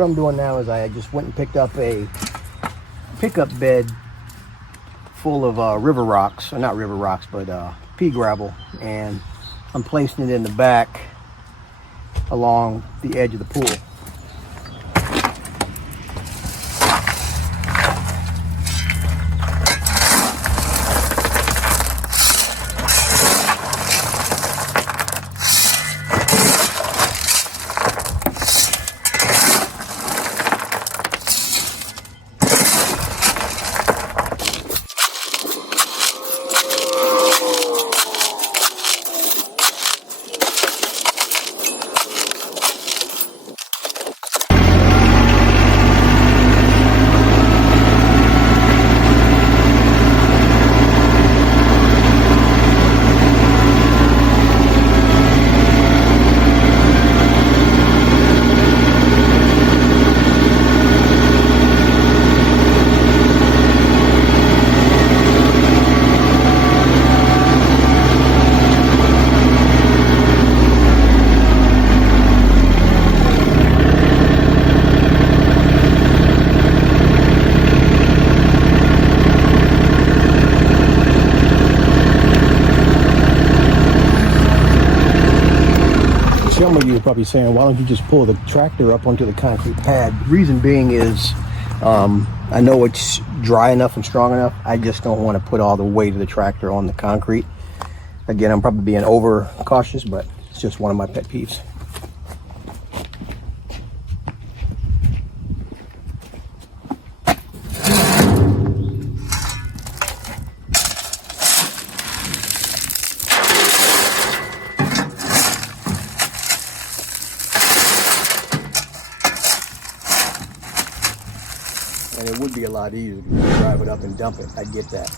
what I'm doing now is I just went and picked up a pickup bed full of river rocks, or not river rocks, but pea gravel, and I'm placing it in the back along the edge of the pool. Some of you are probably saying, why don't you just pull the tractor up onto the concrete pad? The reason being is I know it's dry enough and strong enough. I just don't want to put all the weight of the tractor on the concrete. Again, I'm probably being over cautious, but it's just one of my pet peeves. And it would be a lot easier to drive it up and dump it. I get that.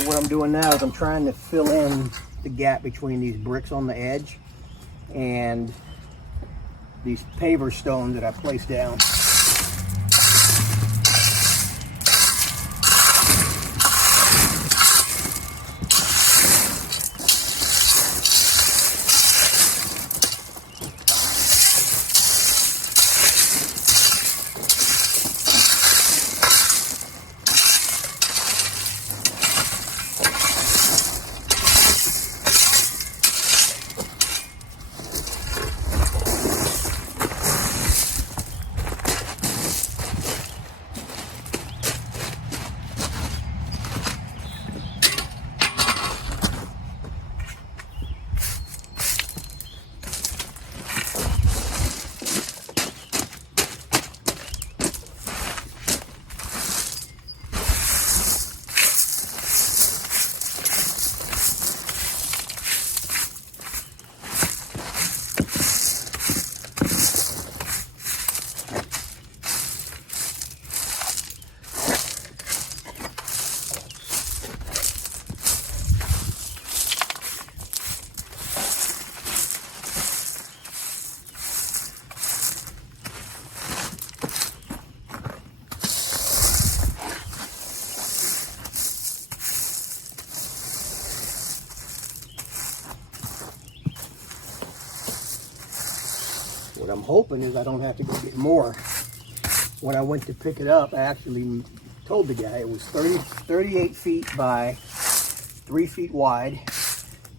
So what I'm doing now is I'm trying to fill in the gap between these bricks on the edge and these paver stones that I placed down. What I'm hoping is I don't have to go get more. When I went to pick it up, I actually told the guy it was 38 feet by 3 feet wide,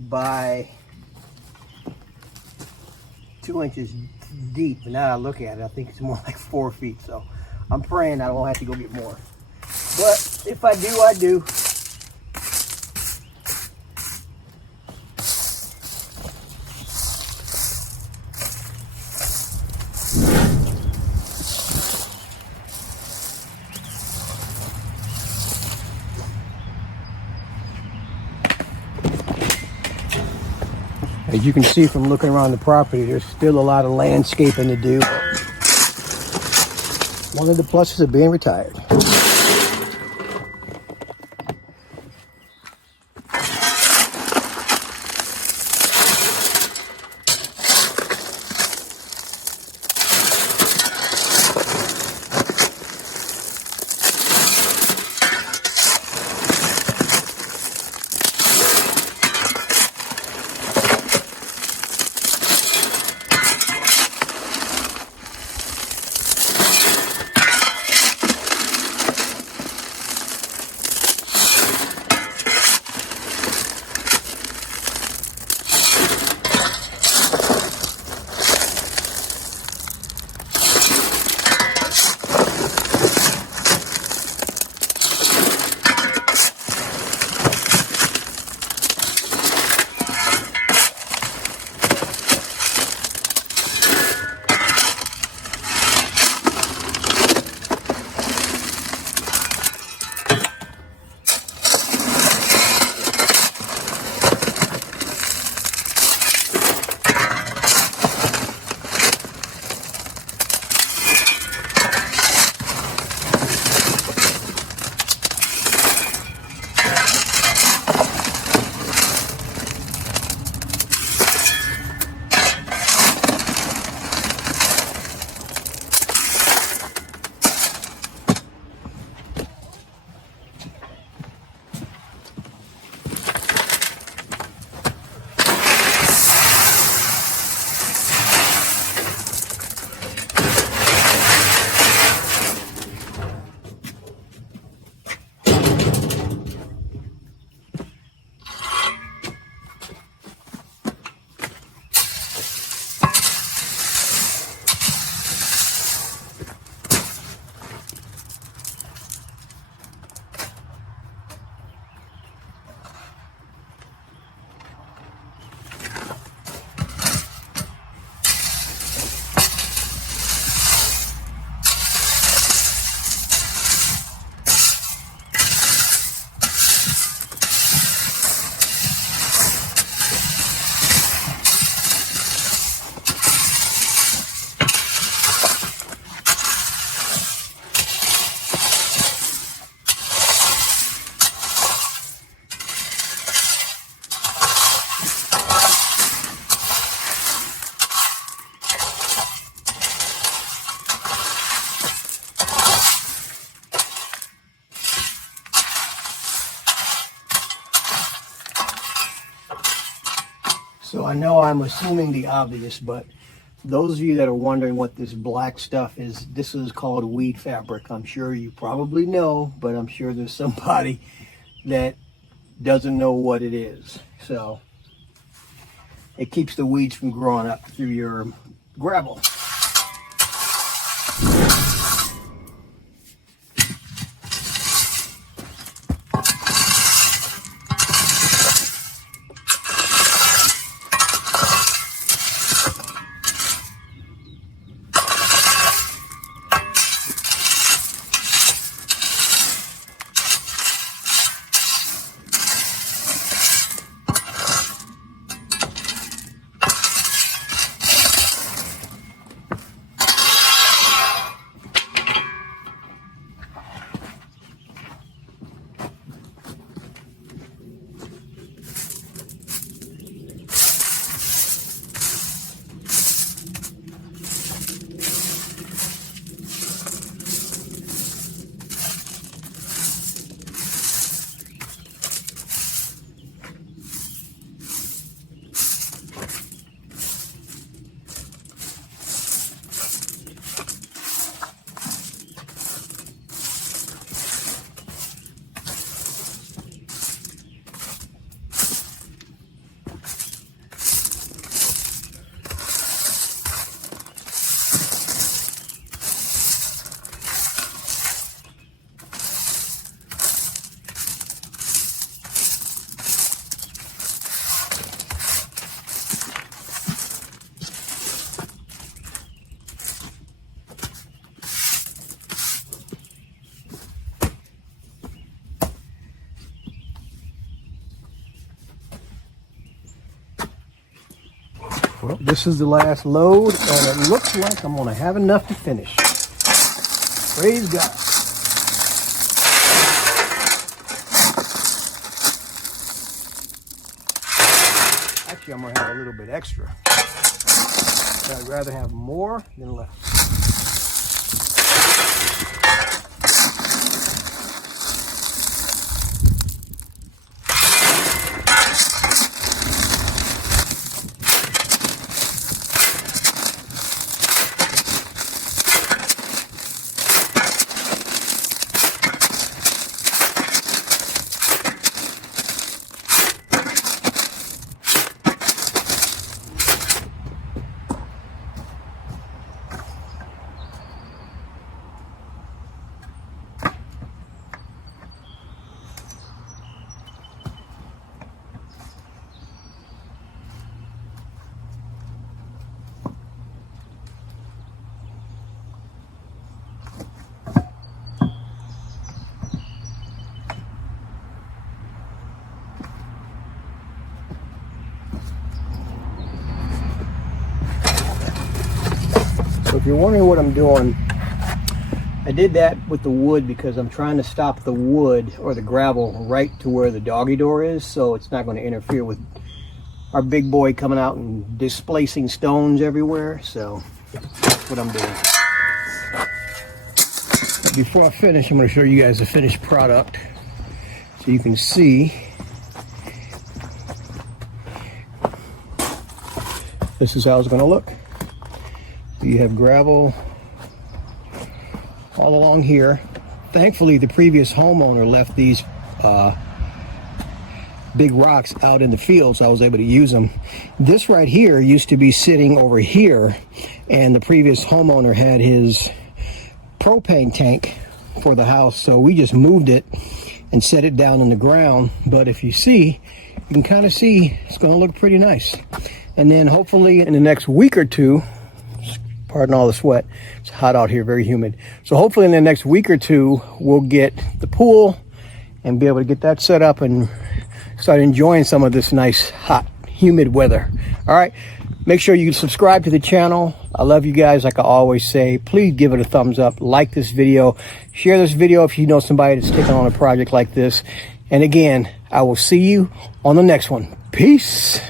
by 2 inches deep. And now I look at it, I think it's more like 4 feet. So I'm praying I won't have to go get more. But if I do, I do. As you can see from looking around the property, there's still a lot of landscaping to do. One of the pluses of being retired. So I know I'm assuming the obvious, but those of you that are wondering what this black stuff is, this is called weed fabric. I'm sure you probably know, but I'm sure there's somebody that doesn't know what it is. So it keeps the weeds from growing up through your gravel. Well, this is the last load, and it looks like I'm going to have enough to finish. Praise God. Actually, I'm going to have a little bit extra. But I'd rather have more than less. So if you're wondering what I'm doing, I did that with the wood because I'm trying to stop the wood or the gravel right to where the doggy door is, so it's not going to interfere with our big boy coming out and displacing stones everywhere. So that's what I'm doing. Before I finish, I'm going to show you guys the finished product so you can see. This is how it's going to look. You have gravel all along here. Thankfully, the previous homeowner left these big rocks out in the field, so I was able to use them. This right here used to be sitting over here, and the previous homeowner had his propane tank for the house, so we just moved it and set it down on the ground. But if you see, you can kind of see it's going to look pretty nice. And then hopefully in the next week or two, pardon all the sweat, it's hot out here, very humid. So hopefully in the next week or two, we'll get the pool and be able to get that set up and start enjoying some of this nice, hot, humid weather. All right, make sure you subscribe to the channel. I love you guys, like I always say. Please give it a thumbs up, like this video, share this video if you know somebody that's taking on a project like this. And again, I will see you on the next one. Peace.